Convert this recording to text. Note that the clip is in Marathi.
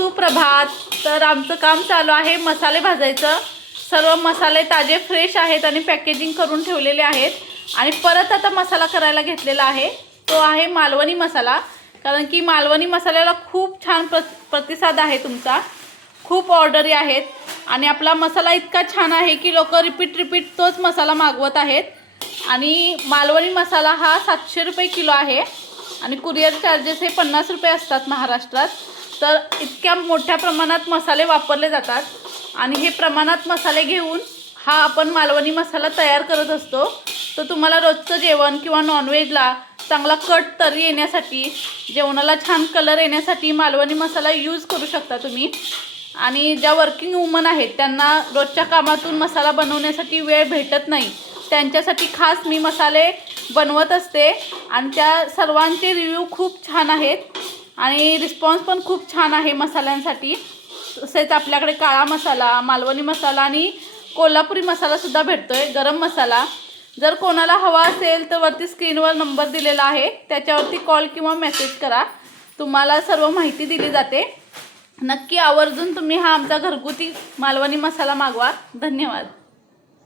सुप्रभात। तर आमचं काम चालू आहे मसाले भाजायचं। सर्व मसाले ताजे फ्रेश आहेत आणि पॅकेजिंग करून ठेवलेले आहेत। आणि परत आता मसाला करायला घेतलेला आहे, तो आहे मालवणी मसाला। कारण की मालवणी मसाल्याला खूप छान प्रतिसाद आहे तुमचा, खूप ऑर्डरी आहेत आणि आपला मसाला इतका छान आहे की लोक रिपीट तोच मसाला मागवत आहेत। आणि मालवणी मसाला हा 700 रुपये किलो आहे आणि कुरिअर चार्जेस हे 50 रुपये असतात महाराष्ट्रात। तर इतक्या मोठ्या प्रमाणात मसाले वापरले जातात आणि हे प्रमाणात मसाले घेऊन हा आपण मालवणी मसाला तयार करत असतो। तर तुम्हाला रोजचं जेवण किंवा नॉनव्हेजला चांगला कट तरी येण्यासाठी, जेवणाला छान कलर येण्यासाठी मालवणी मसाला यूज करू शकता तुम्ही। आणि ज्या वर्किंग वुमन आहेत त्यांना रोजच्या कामातून मसाला बनवण्यासाठी वेळ भेटत नाही, त्यांच्यासाठी खास मी मसाले बनवत असते आणि त्या सर्वांचे रिव्ह्यू खूप छान आहेत आणि रिस्पॉन्स पण खूप छान आहे मसाल्यांसाठी। तसेच आपल्याकडे काळा मसाला, मालवणी मसाला आणि कोल्हापुरी मसालासुद्धा भेटतोय, गरम मसाला। जर कोणाला हवा असेल तर वरती स्क्रीनवर नंबर दिलेला आहे, त्याच्यावरती कॉल किंवा मेसेज करा, तुम्हाला सर्व माहिती दिली जाते। नक्की आवर्जून तुम्ही हा आमचा घरगुती मालवणी मसाला मागवा। धन्यवाद।